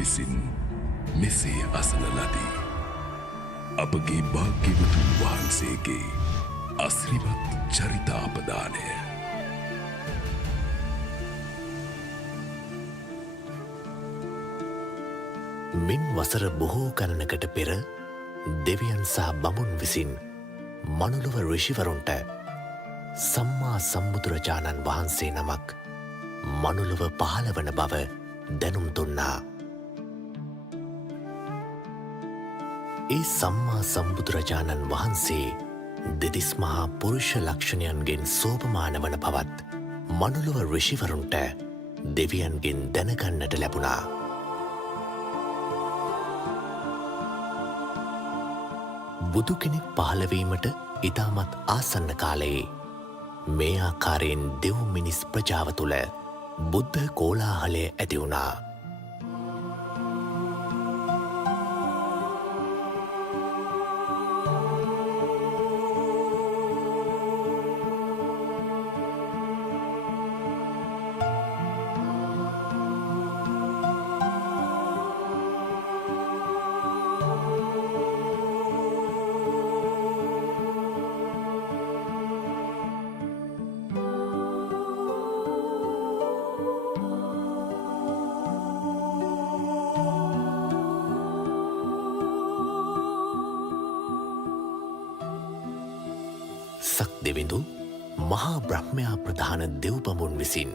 විසින් මෙසේ අසන ලදී. අපගේ භාග්‍යවතුන් වහන්සේගේ අසිරිමත් චරිතාපදානය. මින් වසර බොහෝ ගණනකට පෙර දෙවියන් සහ බමුන් විසින් මනුලොව ඍෂිවරුන්ට සම්මා සම්බුදුරජාණන් වහන්සේ නමක් මනුලොව පහළ වන බව දැනුම් දුන්නා. ඒ සම්මා සම්බුදුරජාණන් වහන්සේ දෙදිස් මහා පුරුෂ ලක්ෂණයන්ගෙන් සෝපමාන වන බවත් මනුලොව ඍෂිවරුන්ට දෙවියන්ගෙන් දැනගන්නට ලැබුණා. බුදු කෙනෙක් පහළවීමට ඉතාමත් ආසන්න කාලයේ මේ ආකාරයෙන් දෙව් මිනිස් ප්‍රජාව තුළ බුද්ධ කෝලාහලය ඇති වුණා. සක්දෙවිඳු මහා බ්‍රහ්මයා ප්‍රධාන දෙව්බමුන් විසින්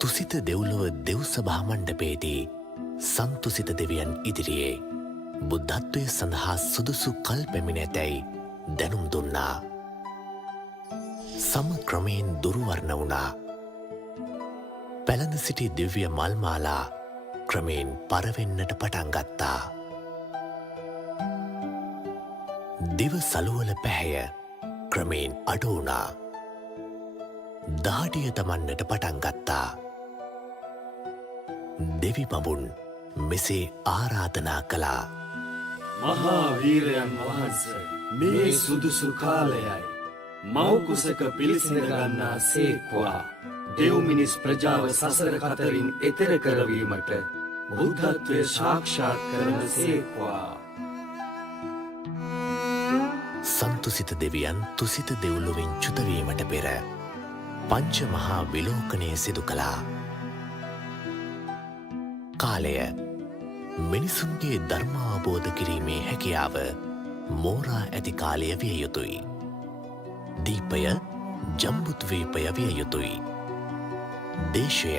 තුසිත දෙව්ලොව දෙව් සභා මණ්ඩපයේදී සන්තුසිත දෙවියන් ඉදිරියේ බුද්ධත්වය සඳහා සුදුසු කල් පැමිණ ඇතැයි දැනුම් දුන්නා. සම ක්‍රමයෙන් දුරුවර්ණ වුණා. පැළඳ සිටි දිව්‍ය මල්මාලා ක්‍රමයෙන් පරවෙන්නට පටන් ගත්තා. දිව සලුවල පැහැය ක්‍රමයෙන් අඩු වුණා. දහඩිය තමන්නට පටන් ගත්තා. දෙවි බඹුන් මෙසේ ආරාධනා කළා. මහා වීරයන් වහන්ස, මේ සුදුසු කාලයයි. මව්කුසක පිළිසිඳ ගන්නා සේක්වා දෙව් මිනිස් ප්‍රජාව සසර කතරින් එතෙර කරවීමට බුද්ධත්වය සාක්ෂාත් කරන සේක්වා. සන්තුසිත දෙවියන් තුසිත දෙව්ලොවින් චුතවීමට පෙර පංච මහා විලෝකනය සිදු කළා. කාලය මිනිසුන්ගේ ධර්මාවබෝධ කිරීමේ හැකියාව මෝරා ඇති කාලය විය යුතුයි. දීපය ජම්බුද්වීපය විය යුතුයි. දේශය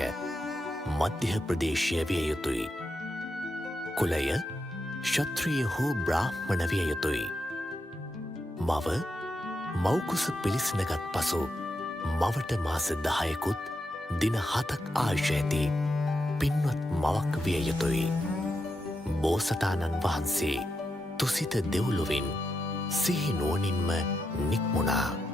මධ්‍ය ප්‍රදේශය විය යුතුයි. කුලය ක්ෂත්‍රිය හෝ බ්‍රාහ්මණ විය යුතුයි. මව මව්කුස පිළිසිඳගත් පසු මවට මාස 10කුත් දින 7ක් ආයුෂ ඇති පින්වත් මවක් විය යුතුයි. බෝසතාණන් වහන්සේ තුසිත දෙව්ලොවින් සිහි නුවණින්ම නික්මුණා.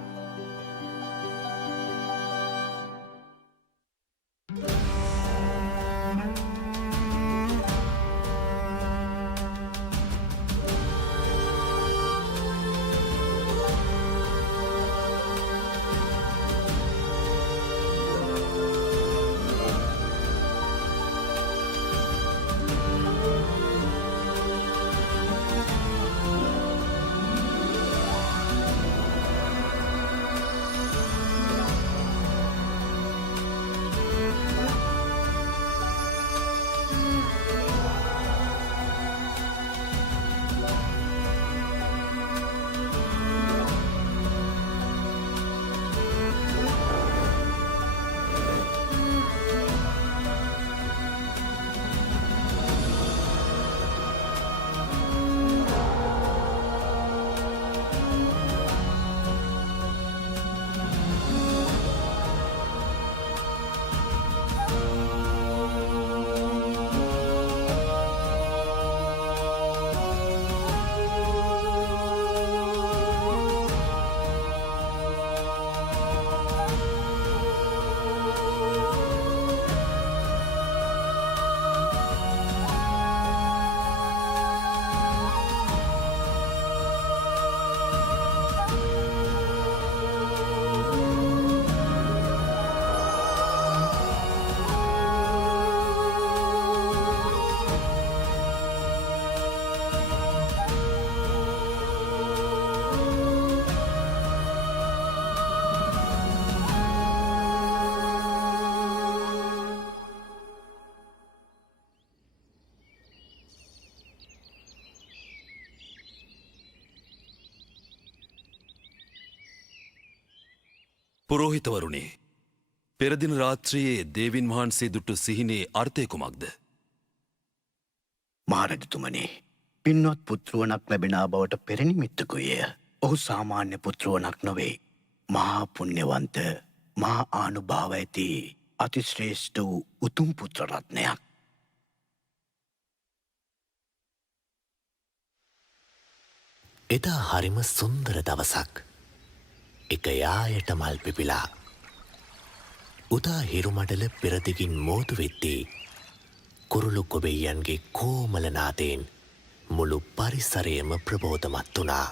පුරෝහිතවරුනි, පෙරදින රාත්‍රියේ දේවින් වහන්සේ දුටු සිහිනේ අර්ථය කුමක්ද? මහරජතුමනි, පින්වත් පුත්රුවනක් ලැබෙනා බවට පෙරනිමිත්තකුය. ඔහු සාමාන්‍ය පුත්රුවනක් නොවේ. මහා පුණ්‍යවන්ත, මහා ආනුභාව ඇති අතිශ්‍රේෂ්ඨ වූ උතුම් පුත්‍රරත්නයක්. එදා හරිම සුන්දර දවසක්. එක යායට මල් පිපිලා. උදා හිරුමඩල පෙරදිගින් මෝතු වෙද්දී කුරුළු ගොබෙයියන්ගේ කෝමල නාදයෙන් මුළු පරිසරයම ප්‍රබෝධමත් වුණා.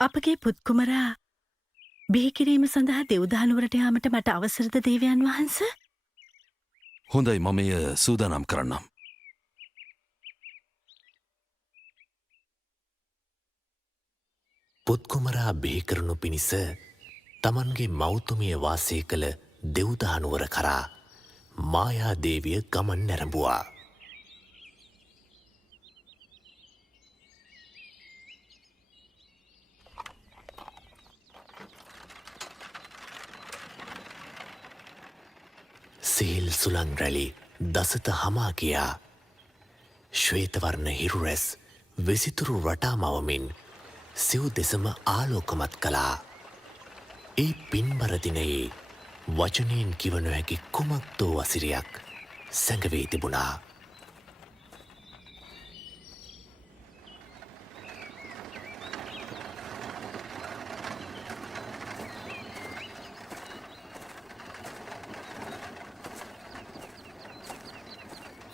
අපගේ පුත්කුමරා බිහිකිරීම සඳහා දෙව්දානුවරට යාමට මට අවසරද දේවයන් වහන්ස? හොඳයි, මම එය සූදානම් කරන්නම්. පුත්කුමරා බිහිකරනු පිණිස තමන්ගේ මෞතුමිය වාසය කළ දෙව්දානුවර කරා මායාදේවිය ගමන් නැරඹුවා. සිහිල් සුළං රැලි දසත හමා ගියා. ශ්වේතවර්ණ හිරුරැස් විසිතුරු රටා මවමින් සිව් දෙසම ආලෝකමත් කළා. ඒ පින්බර දිනයේ වචනයෙන් කිව නොහැකි කුමක්දෝ වසිරියක් සැඟවී තිබුණා.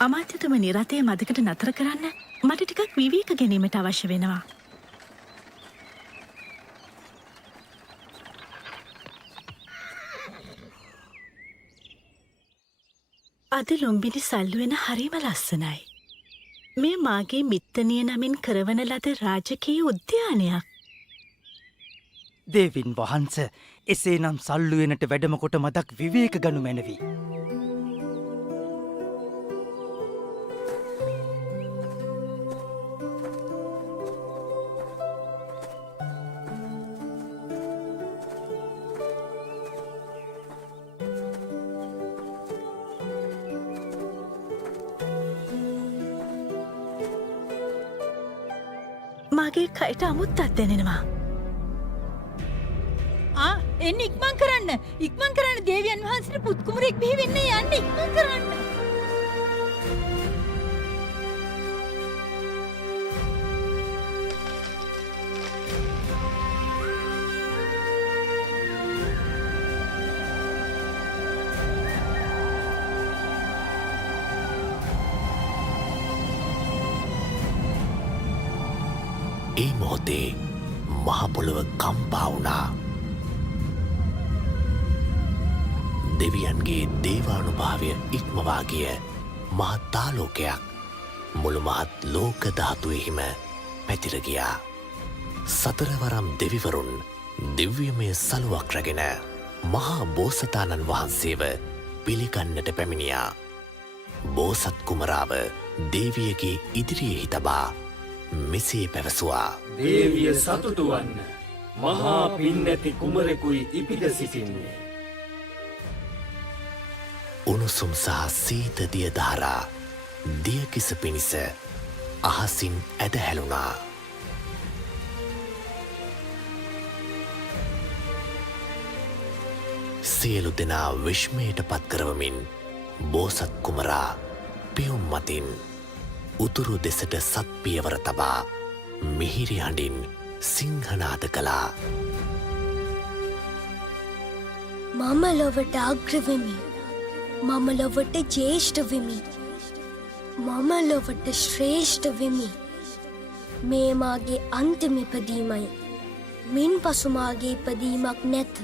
අමාත්‍යතුමනි, රථය මදකට නතර කරන්න. මට ටිකක් විවේක ගැනීමට අවශ්‍ය වෙනවා. අද ලුම්බිනි සල්ලුවෙන හරිම ලස්සනයි. මේ මාගේ මිත්තනිය නමින් කරවන ලද රාජකීය උද්‍යානයක්. දේවින් වහන්ස, එසේනම් සල්ලුවෙනට වැඩමකොට මදක් විවේක ගනු මැනවි. මගේ කයට අමුත්තත් දැනෙනවා. එන්න ඉක්මන් කරන්න දේවියන් වහන්සේට පුත්කුමරෙක් බිහි වෙන්න යන්න ඉක්මන් කරන්න. ඒ මොහොතේ මහපොළොව කම්පා වුණා. දෙවියන්ගේ දේවානුභාවය ඉක්මවා ගිය මහත් ආලෝකයක් මුළු මහත් ලෝක ධාතුවෙහිම පැතිර ගියා. සතරවරම් දෙවිවරුන් දිව්‍යමය සලුවක් රැගෙන මහා බෝසතාණන් වහන්සේව පිළිගන්නට පැමිණියා. බෝසත් කුමරාව දේවියගේ ඉදිරියෙහි තබා මෙසේ පැවසුවා. දේවිය සතුටු වන්න. මහා පින් ඇති කුමරෙකුයි ඉපිද සිටින්නේ. උණුසුම් සහ සීත දිය ධාරා දියකිස පිණිස අහසින් ඇදහැළුණා. සියලු දෙනා විශ්මයට පත් කරවමින් බෝසත් කුමරා පියුම් මතින් උතුරු දෙසට සත් පියවර තබා මිහිරි හඬින් සිංහනාද කළා. මම ලොවට අග්‍රවෙමි. මම ලොවට ජේෂ්ඨ වෙමි. මම ලොවට ශ්‍රේෂ්ඨ වෙමි. මේ මාගේ අන්තිම ඉපදීමයි. මින් පසු මාගේ ඉපදීමක් නැත.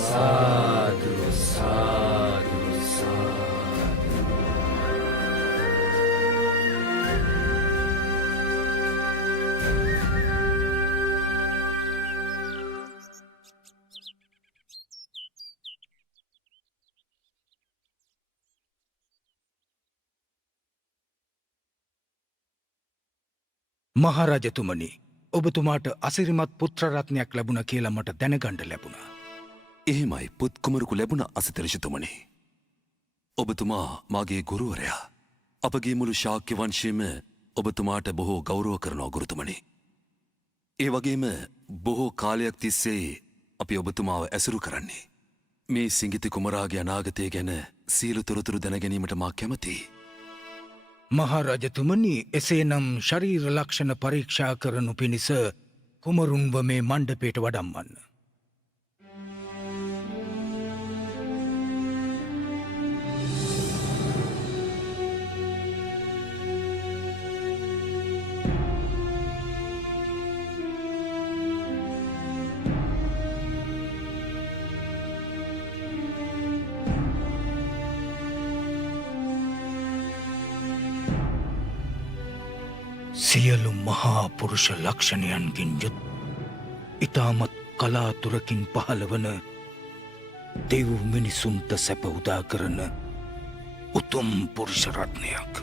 සාදු සාදු සාදු. මහරජතුමනි ඔබතුමාට අසිරිමත් පුත්‍රරත්නයක් ලැබුණ කියලා මට දැනගණ්ඩ ලැබුණා. එහෙමයි පුත්කුමරකු ලැබුණ අසිතරිෂතුමනි. ඔබතුමා මාගේ ගුරුවරයා. අපගේ මුළු ශාක්‍ය වංශයම ඔබතුමාට බොහෝ ගෞරව කරනවා ගුරුතුමනි. ඒ වගේම බොහෝ කාලයක් තිස්සේ අපි ඔබතුමාව ඇසුරු කරන්නේ. මේ සිංගිති කුමරාගේ අනාගතය ගැන සියලු තොරතුරු දැනගැනීමට මා කැමතියි. මහරජතුමනි එසේනම් ශරීර ලක්ෂණ පරීක්ෂා කරනු පිණිස කුමරුන්ව මේ මණ්ඩපයට වඩම්වන්න. සියලු මහා පුරුෂ ලක්ෂණයන්ගෙන් යුත් ඉතාමත් කලාතුරකින් පහළවන දෙව් මිනිසුන්ට සැප උදා කරන උතුම් පුරුෂ රත්නයක්.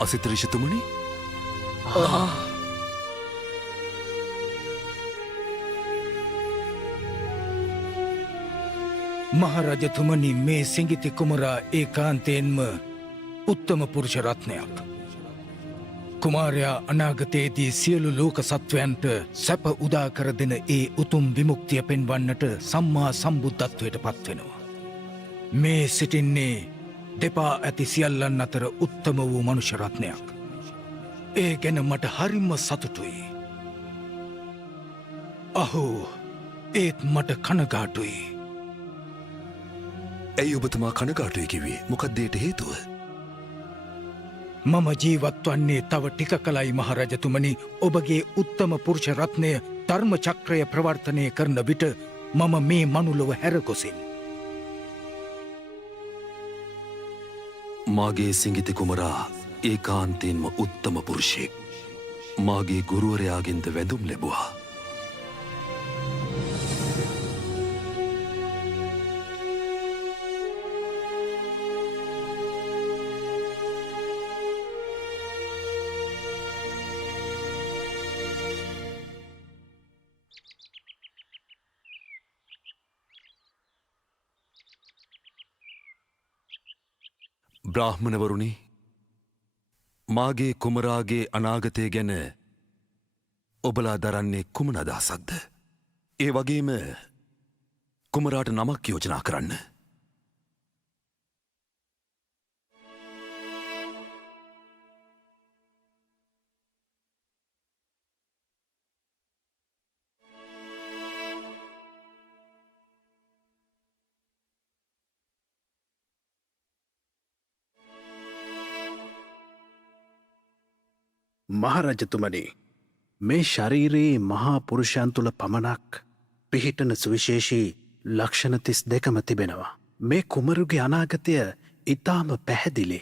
අසිතරිෂතුමනි මහරජතුමනි මේ සිංගිති කුමරා ඒකාන්තයෙන්ම උත්තම පුරුෂ රත්නයක්. කුමාරයා අනාගතයේදී සියලු ලෝක සත්වයන්ට සැප උදා කර දෙන ඒ උතුම් විමුක්තිය පෙන්වන්නට සම්මා සම්බුද්ධත්වයට පත්වෙනවා. මේ සිටින්නේ දෙපා ඇති සියල්ලන් අතර උත්තම වූ මනුෂ්‍ය රත්නයක්. ඒ ගැන මට හරිම සතුටුයි. අහෝ ඒත් මට කනගාටුයි. ඇයි ඔබතුමා කනගාටුයි කිව්වේ? මොකක්ද ඒට හේතුව? මම ජීවත් වන්නේ තව ටික කලයි මහරජතුමනි. ඔබගේ උත්තම පුරුෂ රත්නය ධර්ම චක්‍රය ප්‍රවර්තනය කරන විට මම මේ මනුලොව හැරගොසින්. මාගේ සිංගිති කුමරා ඒකාන්තයෙන්ම උත්තම පුරුෂයෙක්. මාගේ ගුරුවරයාගෙන්ද වැඳුම් ලැබුවා. බ්‍රාහ්මණවරුනි, මාගේ කුමරාගේ අනාගතය ගැන ඔබලා දරන්නේ කුමන අදහසක්ද? ඒ වගේම කුමරාට නමක් යෝජනා කරන්න. මහරජතුමනි මේ ශරීරයේ මහා පුරුෂයන් තුළ පමණක් පිහිටන සුවිශේෂී ලක්ෂණ 32ම තිබෙනවා. මේ කුමරුගේ අනාගතය ඉතාම පැහැදිලි.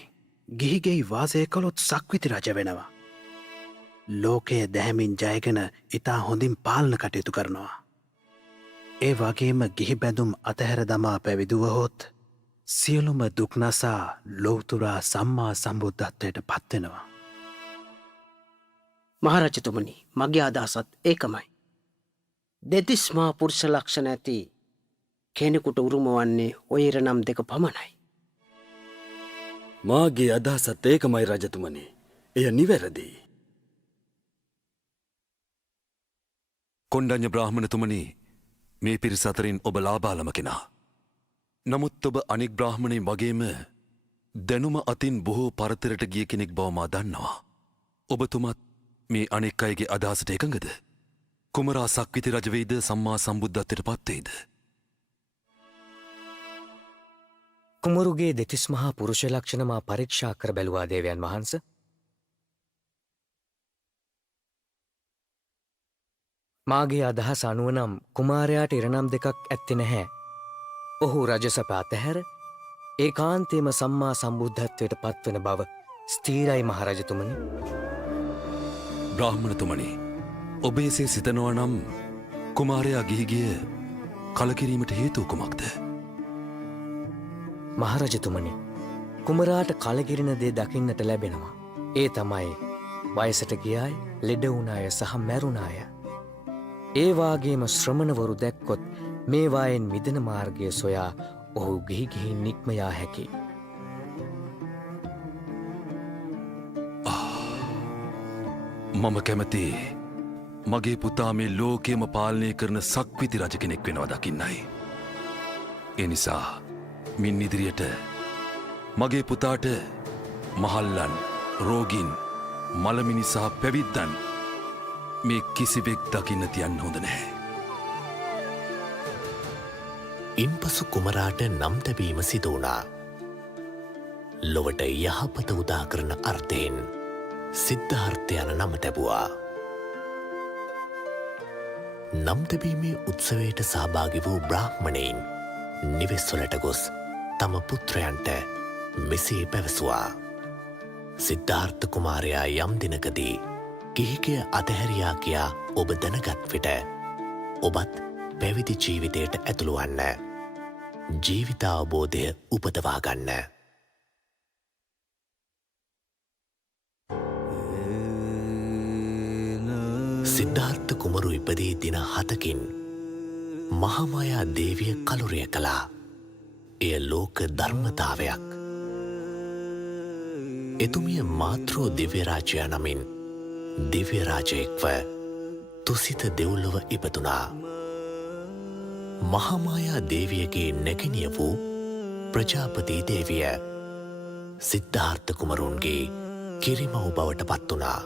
ගිහිගෙයි වාසය කළොත් සක්විති රජ වෙනවා. ලෝකය දැහැමින් ජයගෙන ඉතා හොඳින් පාලන කටයුතු කරනවා. ඒ වගේම ගිහි බැඳුම් අතහැර දමා පැවිදුවහොත් සියලුම දුක්නසා ලෝතුරා සම්මා සම්බුද්ධත්වයට පත්වෙනවා. මහරජතුමනි, මගේ අදහසත් ඒකමයි. දෙතිස් මහා පුරුෂ ලක්ෂණ ඇති කෙනෙකුට උරුම වන්නේ ඔය ඉරණම් දෙක පමණයි. මාගේ අදහසත් ඒකමයි රජතුමනි. එය නිවැරදි. කොණ්ඩඤ්ඤ බ්‍රාහ්මණතුමනි, මේ පිරිස අතරින් ඔබ ලාබාලම කෙනා. නමුත් ඔබ අනික් බ්‍රාහ්මණයින් වගේම දැනුම අතින් බොහෝ පරතරට ගිය කෙනෙක් බව මා දන්නවා. ඔබතුමත් මේ අනෙක් අයගේ අදහසට එකඟද? කුමරා සක්විති රජ වෙයිද සම්මා සම්බුද්ධත්වයට පත් වෙයිද? කුමරුගේ දෙතිස් මහා පුරුෂ ලක්ෂණ මා පරීක්ෂා කර බැලුවා දේවයන් වහන්ස. මාගේ අදහස අනුව නම් කුමාරයාට ඉරණම් දෙකක් ඇත්තේ නැහැ. ඔහු රජසප අතහැර ඒකාන්තයෙන්ම සම්මා සම්බුද්ධත්වයට පත්වන බව ස්ථීරයි මහරජතුමනි. බ්‍රාහ්මණතුමනි, ඔබ එසේ සිතනවා නම් කුමාරයා ගිහිගිය කලකිරීමට හේතුව කුමක්ද? මහරජතුමනි, කුමරාට කලකිරෙන දේ දකින්නට ලැබෙනවා. ඒ තමයි වයසට ගියාය, ලෙඩ වුණාය සහ මැරුණාය. ඒවාගේම ශ්‍රමණවරු දැක්කොත් මේවායෙන් මිදෙන මාර්ගය සොයා ඔහු ගිහිගිහින් නික්මයා හැකි. මම කැමති මගේ පුතා මේ ලෝකයම පාලනය කරන සක්විති රජ කෙනෙක් වෙනවා දකින්නයි. එනිසා මින් ඉදිරියට මගේ පුතාට මහල්ලන්, රෝගින්, මළමිනිසා පැවිද්දන් මේ කිසිවෙක් දකින්න තියන්න හොඳ නැහැ. ඉන්පසු කුමරාට නම් තැබීම සිදු වුණා. ලොවට යහපත උදා කරන අර්ථයෙන් සිද්ධාර්ථ යන නම තැබුවා. නම් තැබීමේ උත්සවයට සහභාගි වූ බ්‍රාහ්මණයින් නිවෙස්වලට ගොස් තම පුත්‍රයන්ට මෙසේ පැවසුවා. සිද්ධාර්ථ කුමාරයා යම් දිනකදී ගිහිගිය අතහැරියා කියා ඔබ දැනගත් විට ඔබත් පැවිදි ජීවිතයට ඇතුළුවන්න. ජීවිතාවබෝධය උපදවා ගන්න. සිද්ධාර්ථ කුමරු ඉපදී දින 7කින් මහාමායා දේවිය කලුරිය කළා. එය ලෝක ධර්මතාවයක්. එතුමිය මාතෘ දිව්‍යරාජයා නමින් දිව්‍යරාජයෙක්ව තුසිත දෙව්ලොව ඉපදුනා. මහාමායා දේවියගේ නැගණිය වූ ප්‍රජාපති දේවිය සිද්ධාර්ථ කුමරුන්ගේ කිරිමව් බවට පත් වුණා.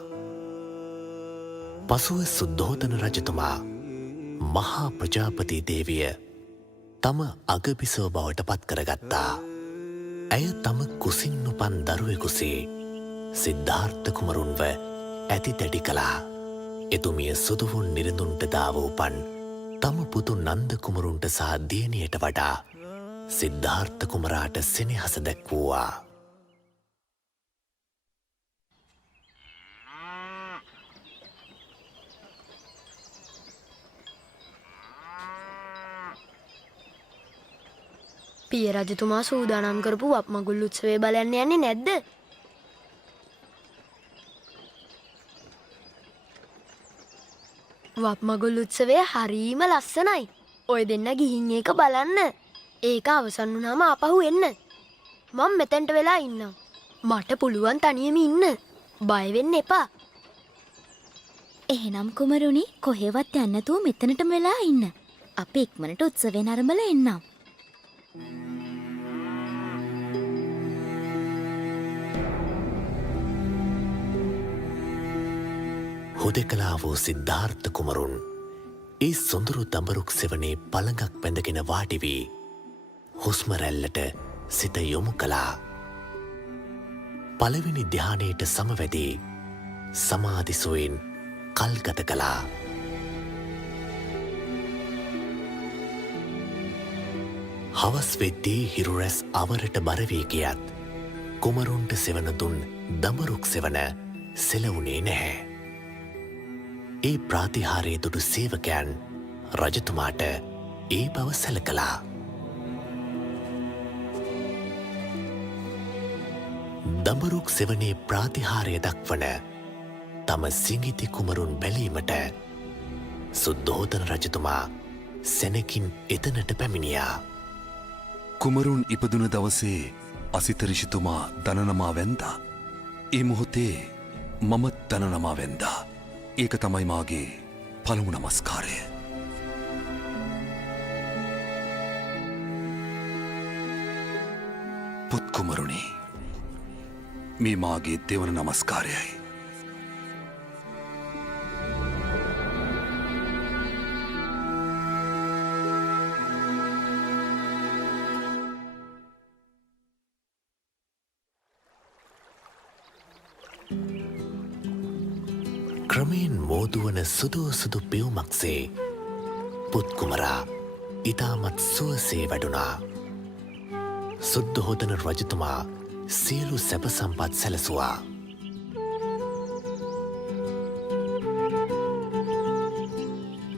පසුව සුද්ධෝදන රජතුමා මහා ප්‍රජාපති දේවිය තම අගබිසව බවට පත් කරගත්තා. ඇය තම කුසින් උපන් දරුවෙකුසේ සිද්ධාර්ථ කුමරුන්ව ඇති දැඩි කළා. එතුමිය සුදුවුන් නිරඳුන්ට දාව උපන් තම පුතු නන්ද කුමරුන්ට සහ දියණියට වඩා සිද්ධාර්ථ කුමරාට සෙනෙහස දැක්වුවා. පිය රජතුමා සූදානම් කරපු වප්මගුල් උත්සවය බලන්න යන්නේ නැද්ද? වප්මගුල් උත්සවය හරීම ලස්සනයි. ඔය දෙන්න ගිහින් ඒක බලන්න. ඒක අවසන් වුණාම ආපහු එන්න. මම මෙතෙන්ට වෙලා ඉන්නම්. මට පුළුවන් තනියම ඉන්න. බය වෙන්න එපා. එහෙනම් කුමරුනි කොහෙවත් යන්න නැතුව මෙතනටම වෙලා ඉන්න. අපි ඉක්මනට උත්සවය නරඹලා එන්නම්. හුදෙකලා වූ සිද්ධාර්ථ කුමරුන් ඒ සොඳුරු දඹරුක් සෙවනේ පළඟක් බැඳගෙන වාඩි වී හුස්ම රැල්ලට සිත යොමු කළා. පළවෙනි ධ්‍යානයට සමවැදී සමාධිසුවෙන් කල්ගත කළා. හවස් වෙද්දී හිරුරැස් අවරට බරවී ගියත් කුමරුන්ට සෙවන දුන් දඹරුක් සෙවන සෙලවුණේ නැහැ. ඒ ප්‍රාතිහාරය දුටු සේවකයන් රජතුමාට ඒ බව සැලකලා. දඹරුක් සෙවනේ ප්‍රාතිහාරය දක්වන තම සිඟිති කුමරුන් බැලීමට සුද්ධෝදන රජතුමා සැනකින් එතනට පැමිණියා. කුමරුන් ඉපදුන දවසේ අසිත ඍෂිතුමා දනනමා වැන්දා. ඒ මොහොතේ මමත් දනනමා වැන්දා. ඒක තමයි මාගේ පළමු නමස්කාරය. පුත් කුමරුනි, මේ මාගේ දෙවන නමස්කාරයයි. ක්‍රමයෙන් මෝදුවන සුදු පියුමක්සේ පුත්කුමරා ඉතාමත් සුවසේ වැඩුණා. සුද්ධෝදන රජතුමා සියලු සැප සම්පත් සැලසුවා.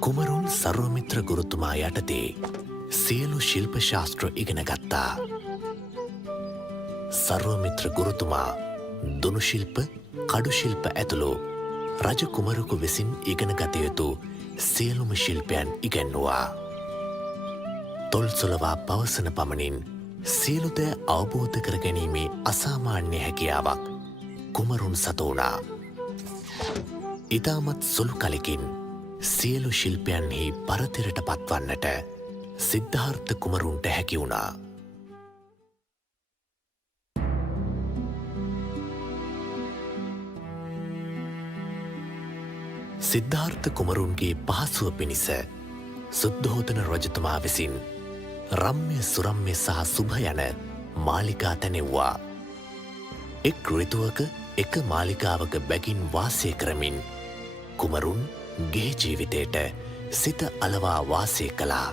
කුමරුන් කුමරුන් සර්වමිත්‍ර ගුරුතුමා යටතේ සියලු ශිල්ප ශාස්ත්‍ර ඉගෙන ගත්තා. සර්වමිත්‍ර ගුරුතුමා දුනු ශිල්ප, කඩු ශිල්ප ඇතුළු රජ කුමරකු විසින් ඉගෙන ගත යුතු සියලුම ශිල්පයන් ඉගැන්වුවා. තොල්සොලවා පවසන පමණින් සියලු දෑ අවබෝධ කර ගැනීමේ අසාමාන්‍ය හැකියාවක් කුමරුන් සතු වුණා. ඉතාමත් සුළු කලකින් සියලු ශිල්පයන්හි පරතරට පත්වන්නට සිද්ධාර්ථ කුමරුන්ට හැකි වුණා. සිද්ධාර්ථ කුමරුන්ගේ පහසුව පිණිස සුද්ධෝදන රජතුමා විසින් රම්‍ය සුරම්‍ය සහ සුභ යන මාලිකා තැනෙව්වා. එක් ඍතුවක එක මාලිකාවක බැගින් වාසය කරමින් කුමරුන් ගේ ජීවිතයට සිත අලවා වාසය කළා.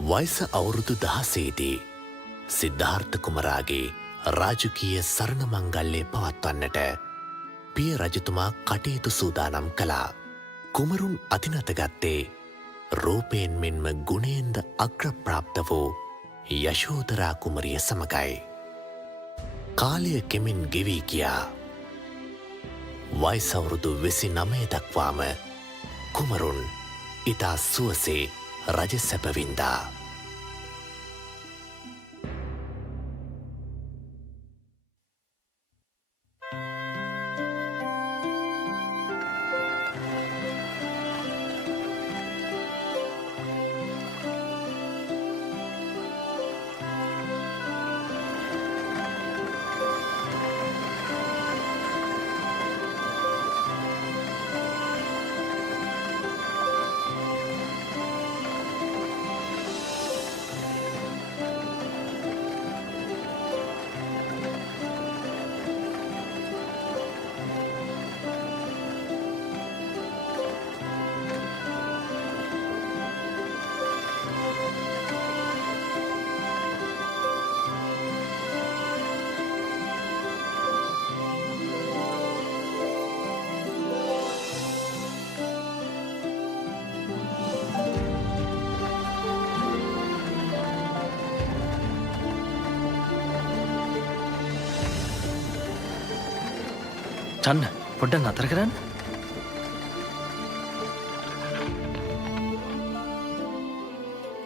වයස අවුරුදු 16 දී සිද්ධාර්ථ කුමරාගේ රාජකීය සරණ මංගල්‍යය පවත්වන්නට පිය රජතුමා කටයුතු සූදානම් කළා. කුමරුන් අතිනතගත්තේ රූපයෙන් මෙන්ම ගුණයෙන්ද අග්‍රප්‍රාප්ත වූ යශෝදරා කුමරිය සමගයි. කාලය කෙමින් ගෙවී ගියා. වයසවුරුදු 29 දක්වාම කුමරුන් ඉතා සුවසේ රජ සැපවින්දා. චන්න පොඩ්ඩක් නතර කරන්න.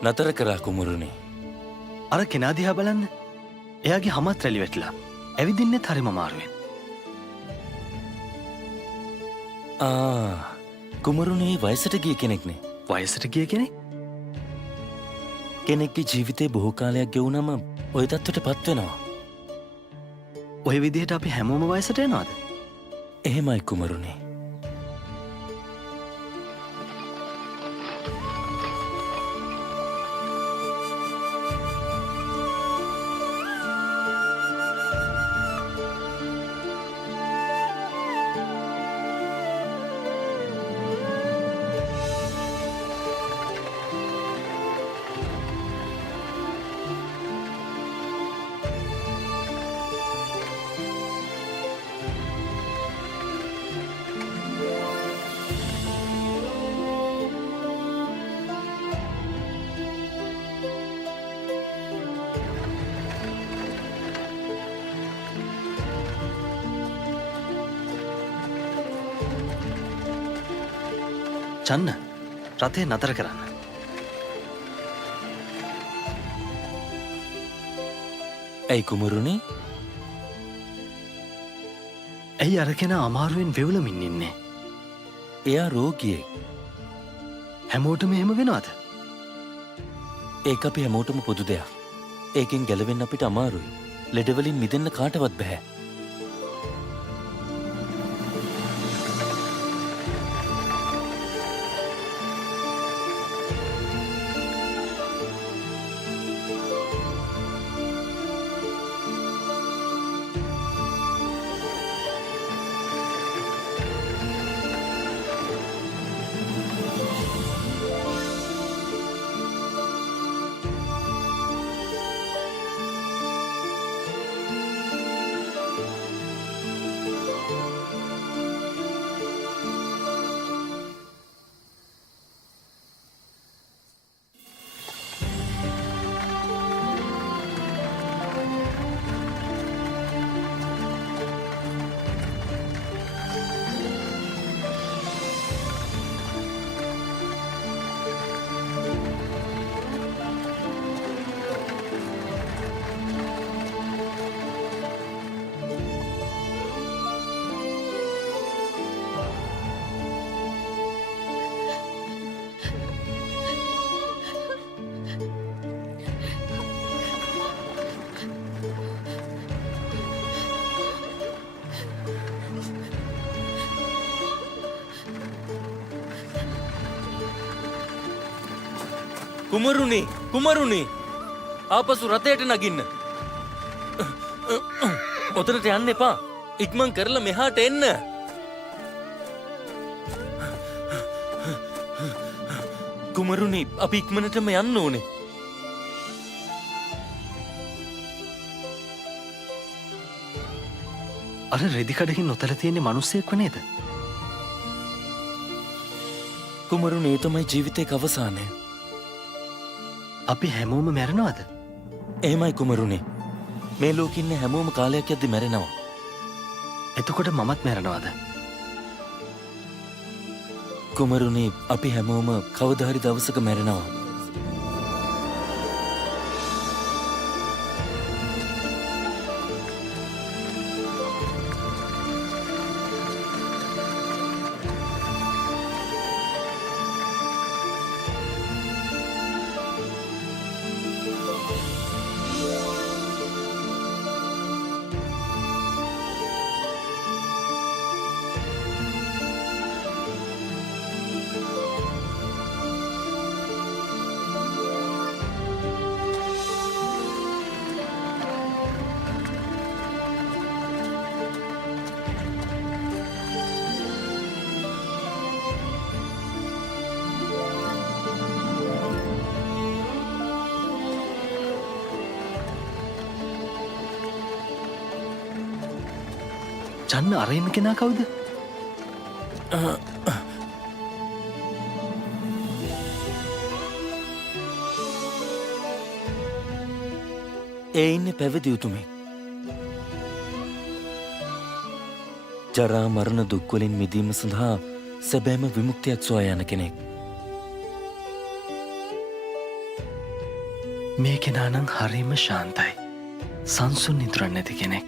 නතර කරා කුමරුනේ. අර කෙනා දිහා බලන්න. එයාගේ හමත් රැලි වැටලා. ඇවිදින්නෙත් හරිම අමාරුවෙන්. කුමරුනේ වයසට ගිය කෙනෙක්නේ. වයසට ගිය කෙනෙක්? කෙනෙක්ගේ ජීවිතේ බොහෝ කාලයක් ගෙවුනම ওই තත්ත්වයට පත් වෙනවා. ඔය විදිහට අපි හැමෝම වයසට යනවාද? එහෙමයි කුමරුනේ. චන්න රථය නතර කරන්න. ඇයි කුමරුනේ? ඇයි අර කෙනා අමාරුවෙන් වෙවුලමින් ඉන්නේ? එයා රෝගියෙක්. හැමෝටම එහෙම වෙනවද? ඒක අපි හැමෝටම පොදු දෙයක්. ඒකෙන් ගැලවෙන්න අපිට අමාරුයි. ලෙඩවලින් මිදෙන්න කාටවත් බෑ. කුමරුණි ආපසු රථයට නගින්න. ඔතනට යන්න එපා. ඉක්මන් කරලා මෙහාට එන්න. කුමරුණි අපි ඉක්මනටම යන්න ඕනේ. අර රෙදිකඩකින් නොතල තියෙන්නේ මිනිස්සෙක් වනේද? කුමරුණි ඒ තමයි ජීවිතේක අවසානය. අපි හැමෝම මැරෙනවද? එහෙමයි කුමරුණි. මේ ලෝකෙ ඉන්න හැමෝම කාලයක් යද්දි මැරෙනවා. එතකොට මමත් මැරෙනවද? කුමරුණි අපි හැමෝම කවදා හරි දවසක මැරෙනවා. ජන්න අරහිම කෙනා කවුද? ඒ ඉන්නේ පැවිදි උතුමෙක්. ජරා මරණ දුක් වලින් මිදීම සඳහා සැබෑම විමුක්තියක් සොයා යන කෙනෙක්. මේ කෙනා නම් හරිම ශාන්තයි. සංසුන් නිදුරන් නැති කෙනෙක්.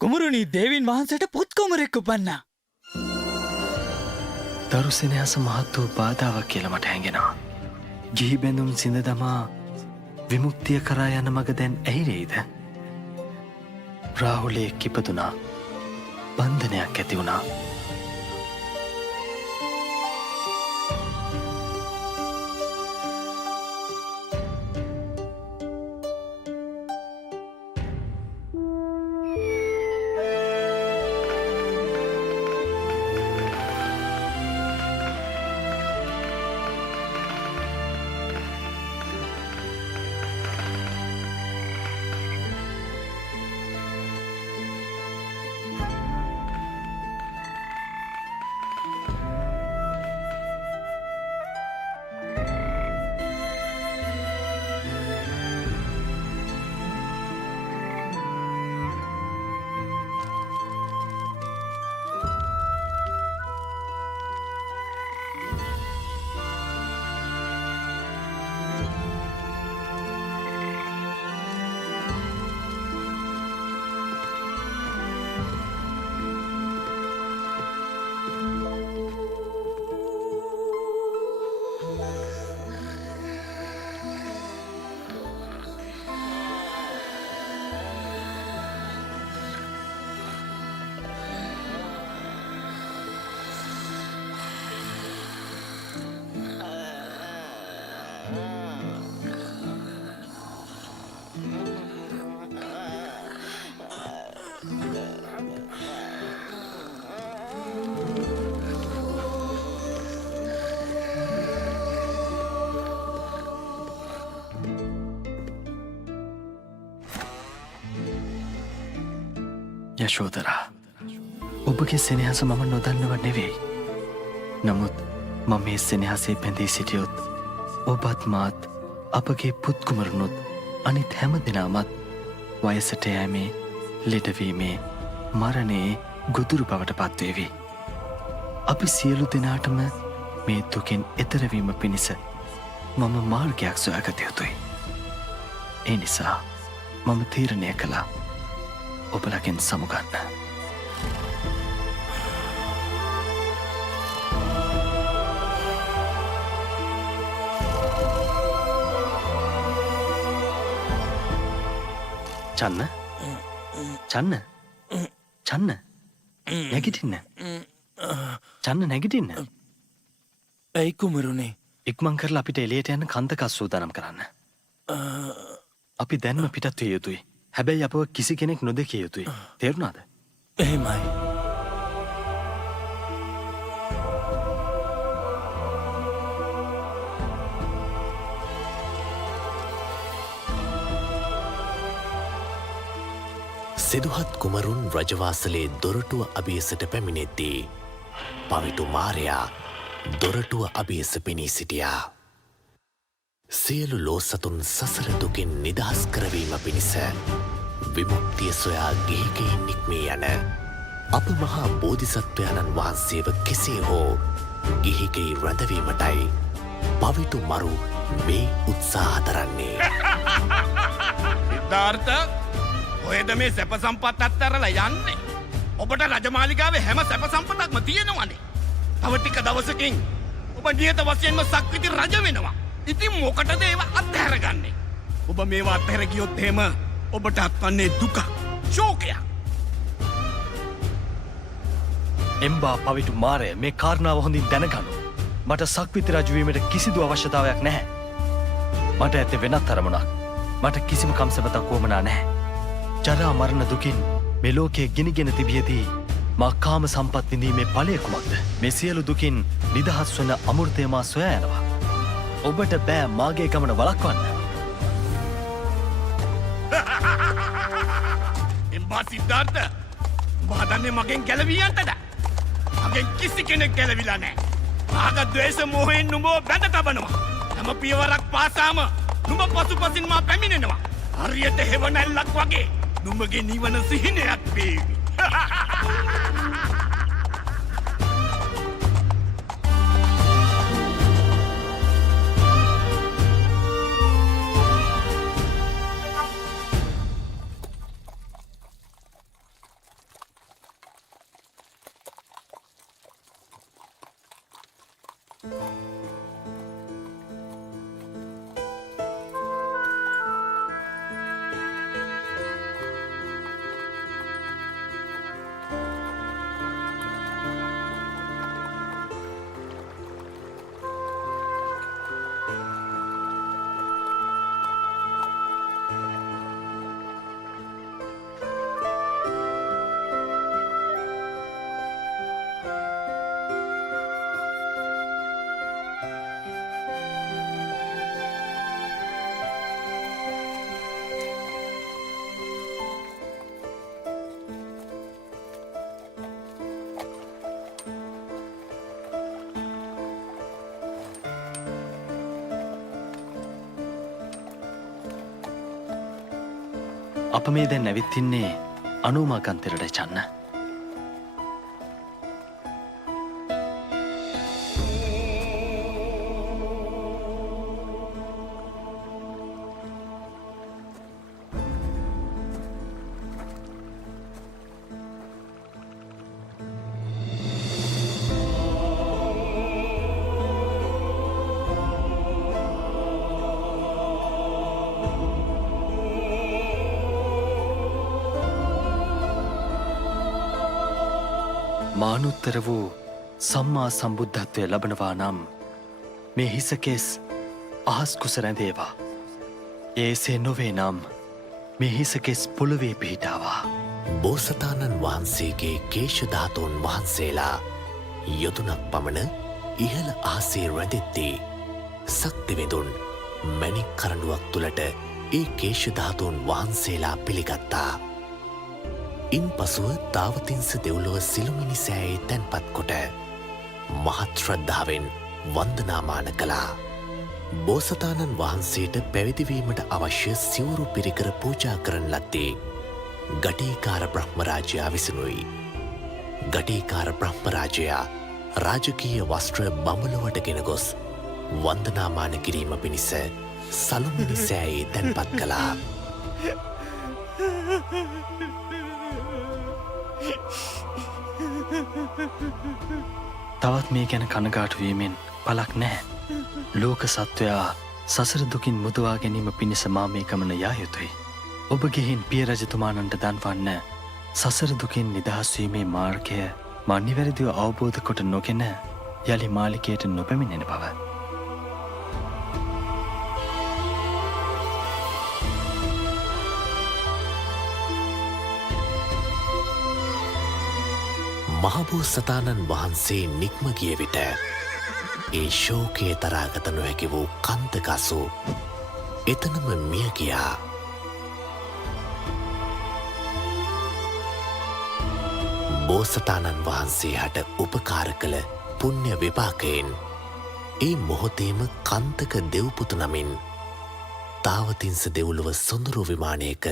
කුමරුණි දේවින් වහන්සේට පුත්කුමරෙක් උපන්නා. දරු සෙනෙහස මහත් වූ බාධාවක් කියලා මට හැඟෙනවා. ගිහි බැඳුම් සිඳ දමා විමුක්තිය කරා යන මග දැන් ඇහිරෙයිද? රාහුලයෙක් ඉපදුනා. බන්ධනයක් ඇති වුණා. යශෝදරා, ඔබගේ සෙනෙහස මම නොදන්නව නෙවෙයි. නමුත් මම මේ සෙනෙහසේ පැඳී සිටියොත් ඔබත් මාත් අපගේ පුත්කුමරුණුත් අනිත් හැම දෙනාමත් වයසට යෑමේ, ලෙඩවීමේ, මරණයේ ගොදුරු බවට පත්වේවි. අපි සියලු දෙනාටම මේ දුකෙන් එතරවීම පිණිස මම මාර්ගයක් සොයාගත යුතුයි. ඒ නිසා මම තීරණය කළා ඔබලගෙන් සමුගන්න. චන්න චන්න චන්න නැගිටින්න චන්න නැගිටින්න ඇයි කුමරුණේ? ඉක්මං කරලා අපිට එලියට යන්න කන්දකස් සූදානම් කරන්න. අපි දැන්ම පිටත් විය යුතුයි. හැබැයි අපව කිසි කෙනෙක් නොදකිය යුතුයි. තේරුණාද? එහෙමයි. සිදුහත් කුමරුන් රජවාසලේ දොරටුව අභියසට පැමිණෙද්දී පවිටු මාරයා දොරටුව අභියස පෙනී සිටියා. සියලු ලෝසතුන් සසර දුකින් නිදහස් කරවීම පිණිස විමුක්තිය සොයා ගිහිගෙයින් නික්මී යන අප මහා බෝධිසත්වයණන් වහන්සේව කෙසේ හෝ ගිහිගෙයි රැඳවීමටයි පවිටු මරු මේ උත්සාහ දරන්නේ. සිද්ධාර්ථ, ඔයද මේ සැප සම්පත් අත්තරලා යන්නේ? ඔබට රජමාලිගාවේ හැම සැප සම්පතක්ම තියෙනවනේ. තව ටික දවසකින් ඔබ නියත වශයෙන්ම සක්විති රජ වෙනවා. ඉතින් මොකටද ඒවා අත්හැරගන්නේ? ඔබ මේවා අත්හැර ගියොත් එහෙම ඔබට අත්වන්නේ දුක, ශෝකයක්. එම්බා පවිටු මාරය මේ කාරණාව හොඳින් දැනගනු. මට සක්විති රජවීමට කිසිදු අවශ්‍යතාවයක් නැහැ. මට ඇත්තේ වෙනත් අරමුණක්. මට කිසිම කම්සපතක් වුවමනා නැහැ. ජරා මරණ දුකින් මේ ලෝකයේ ගිනිගෙන තිබියදී මා කාම සම්පත් විඳීමේ ඵලය කුමක්ද? මේ සියලු දුකින් නිදහස් වන අමෘතය මා සොයා යනවා. ඔබට බෑ මාගේ ගමන වළක්වන්න. එම්බා සිද්ධාර්ථ, ඔබ හදන්නේ මගෙන් ගැලවී යන්නද? මගෙන් කිසි කෙනෙක් ගැලවිලා නැහැ. රාග ද්වේෂ මෝහයෙන් නුඹව බැඳ තබනවා. හැම පියවරක් පාසාම නුඹ පසුපසින් මා පැමිණෙනවා. හරියට හෙවණැල්ලක් වගේ නුඹගේ නිවන සිහිනයක් වේවි. අප මේ දැන් ඇවිත් ඉන්නේ අනුමාකන්තරට චන්න. මානුත්තර වූ සම්මා සම්බුද්ධත්වය ලබනවා නම් මේ හිසකෙස් අහස් කුස රැඳේවා. ඒසේ නොවේ නම් මේ හිසකෙස් පොළොවේ පිහිටාවා. බෝසතාණන් වහන්සේගේ කේශධාතුන් වහන්සේලා යොදුනක් පමණ ඉහළ ආසේ රැඳෙද්දී සක්තිවිඳුන් මැණික් කරඬුවක් තුළට ඒ කේශධාතුන් වහන්සේලා පිළිගත්තා. ඉන් පසුව තාවතින්ස දෙව්ලොව සිළුමිණි සෑයේ තැන්පත් කොට මහත් ශ්‍රද්ධාවෙන් වන්දනාමාන කළා. බෝසතාණන් වහන්සේට පැවිදිවීමට අවශ්‍ය සිවුරු පිරිකර පූජා කරන ලද්දේ ගටීකාර බ්‍රහ්මරාජයා විසිනුයි. ගටීකාර බ්‍රහ්මරාජයා රාජකීය වස්ත්‍ර බඹලොවට ගෙන ගොස් වන්දනාමාන කිරීම පිණිස සළුමිණි සෑයේ තැන්පත් කළා. තවත් මේ ගැන කනගාටුවීමෙන් පලක් නැහැ. ලෝක සත්වයා සසර දුකින් මුදවා ගැනීම පිණිස මා මේ ගමන යා යුතුයි. ඔබ ගිහින් පිය රජතුමානන්ට දන්වන්න සසර දුකින් නිදහස්වීමේ මාර්ගය මනිවැරදිව අවබෝධ කොට නොගෙන යළි මාලිකයට නොපැමිණෙන බව. මහබෝසතාණන් වහන්සේ නික්ම ගිය විට ඒ ශෝකයේ තරාගත නොහැකි වූ කන්තකසු එතනම මිය ගියා. බෝසතාණන් වහන්සේ හට උපකාර කළ පුණ්‍ය විපාකයෙන් ඒ මොහොතේම කන්තක දෙව්පුතු නමින් තාවතින්ස දෙව්ලොව සොඳුරු විමානයක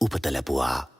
උපත ලැබුවා.